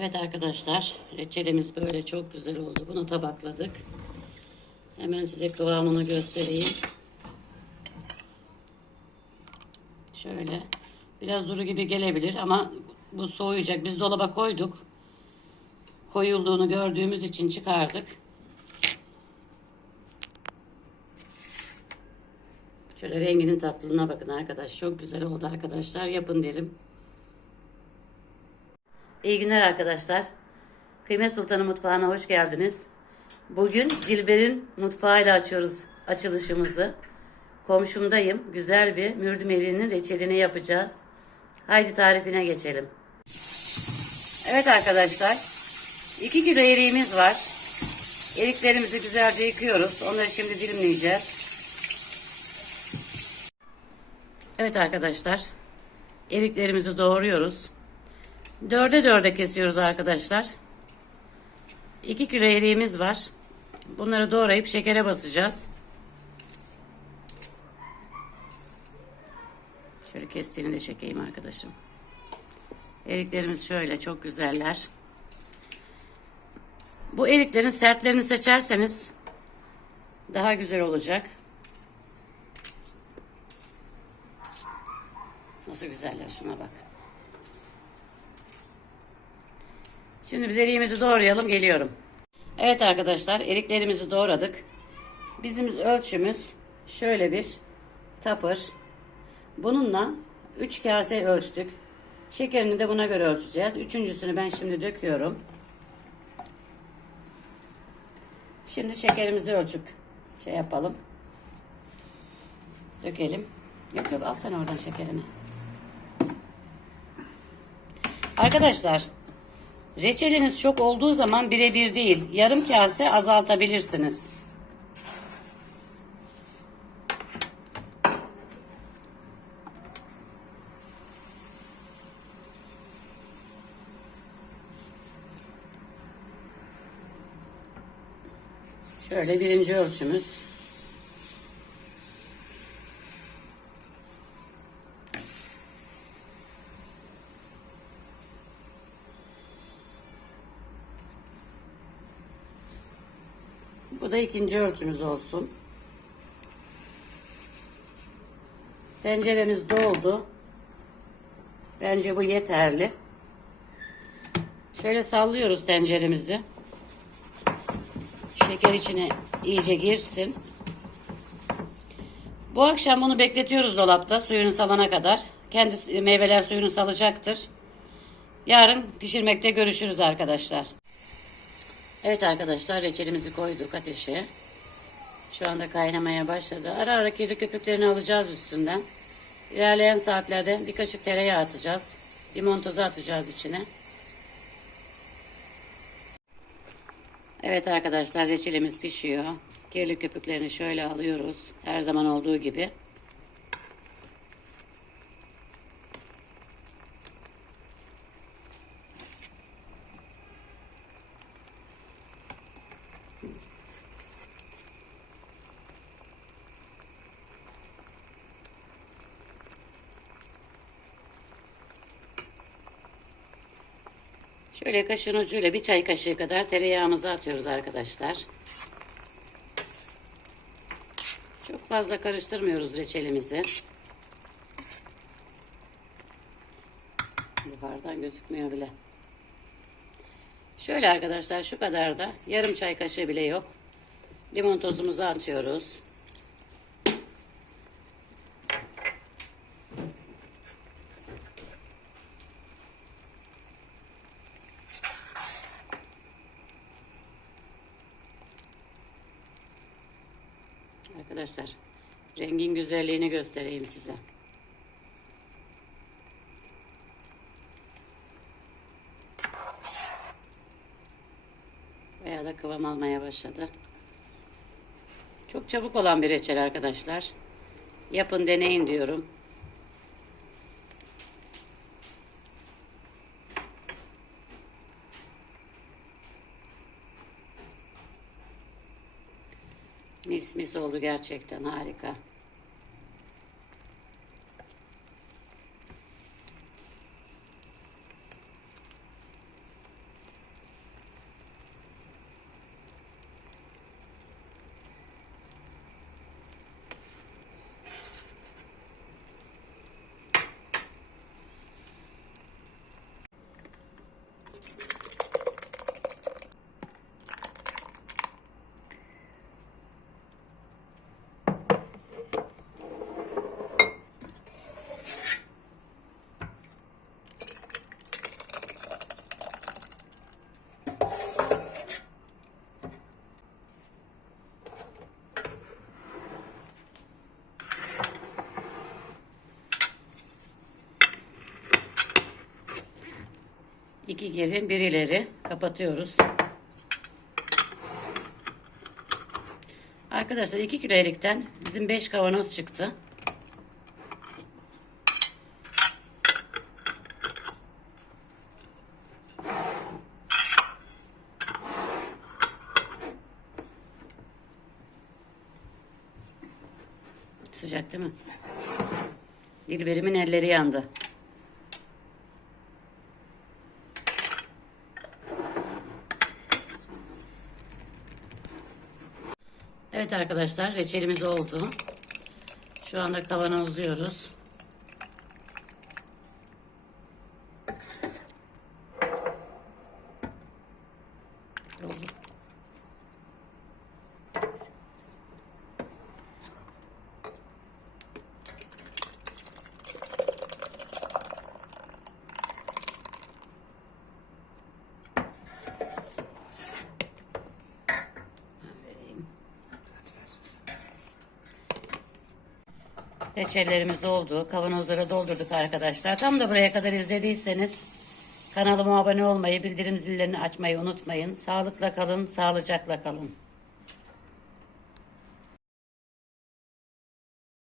Evet arkadaşlar, reçelimiz böyle çok güzel oldu. Bunu tabakladık. Hemen size kıvamını göstereyim. Şöyle. Biraz duru gibi gelebilir ama bu soğuyacak. Biz dolaba koyduk. Koyulduğunu gördüğümüz için çıkardık. Şöyle renginin tatlılığına bakın arkadaş. Çok güzel oldu arkadaşlar. Yapın derim. İyi günler arkadaşlar. Kıymet Sultanı Mutfağı'na hoş geldiniz. Bugün Dilber'in mutfağıyla açıyoruz açılışımızı. Komşumdayım. Güzel bir mürdüm reçelini yapacağız. Haydi tarifine geçelim. Evet arkadaşlar. 2 kilo eriğimiz var. Eriklerimizi güzelce yıkıyoruz. Onları şimdi dilimleyeceğiz. Evet arkadaşlar. Eriklerimizi doğruyoruz. Dörde dörde kesiyoruz arkadaşlar. 2 kilo eriğimiz var. Bunları doğrayıp şekere basacağız. Şöyle kestiğini de çekeyim arkadaşım. Eriklerimiz şöyle çok güzeller. Bu eriklerin sertlerini seçerseniz daha güzel olacak. Nasıl güzeller şuna bak. Şimdi biz eriğimizi doğrayalım geliyorum. Evet arkadaşlar eriklerimizi doğradık. Bizim ölçümüz şöyle bir tapır. Bununla 3 kase ölçtük. Şekerini de buna göre ölçeceğiz. Üçüncüsünü ben şimdi döküyorum. Şimdi şekerimizi ölçüp şey yapalım. Dökelim. Yok yok al sen oradan şekerini. Arkadaşlar reçeliniz çok olduğu zaman birebir değil yarım kase azaltabilirsiniz. Şöyle birinci ölçümüz. Bu da ikinci ölçümüz olsun. Tenceremiz doldu. Bence bu yeterli. Şöyle sallıyoruz tenceremizi. Şeker içine iyice girsin. Bu akşam bunu bekletiyoruz dolapta suyunu salana kadar. Kendi meyveler suyunu salacaktır. Yarın pişirmekte görüşürüz arkadaşlar. Evet arkadaşlar reçelimizi koyduk ateşe. Şu anda kaynamaya başladı. Ara ara kedi köpüklerini alacağız üstünden. İlerleyen saatlerde bir kaşık tereyağı atacağız. Limon tozu atacağız içine. Evet arkadaşlar reçelimiz pişiyor. Kirli köpüklerini şöyle alıyoruz. Her zaman olduğu gibi. Şöyle kaşığın ucuyla bir çay kaşığı kadar tereyağımızı atıyoruz arkadaşlar. Çok fazla karıştırmıyoruz reçelimizi. Buhardan gözükmüyor bile. Şöyle arkadaşlar şu kadar da yarım çay kaşığı bile yok. Limon tozumuzu atıyoruz. Arkadaşlar rengin güzelliğini göstereyim size. Da kıvam almaya başladı. Çok çabuk olan bir reçel arkadaşlar. Yapın deneyin diyorum. Mis mis oldu gerçekten harika. İki geri bir ileri kapatıyoruz. Arkadaşlar 2 kilo erikten bizim 5 kavanoz çıktı. Sıcak değil mi? Evet. Dilberimin elleri yandı. Evet arkadaşlar reçelimiz oldu. Şu anda kavanozluyoruz. Oldu. Reçellerimiz oldu. Kavanozlara doldurduk arkadaşlar. Tam da buraya kadar izlediyseniz kanalıma abone olmayı, bildirim zillerini açmayı unutmayın. Sağlıkla kalın, sağlıcakla kalın.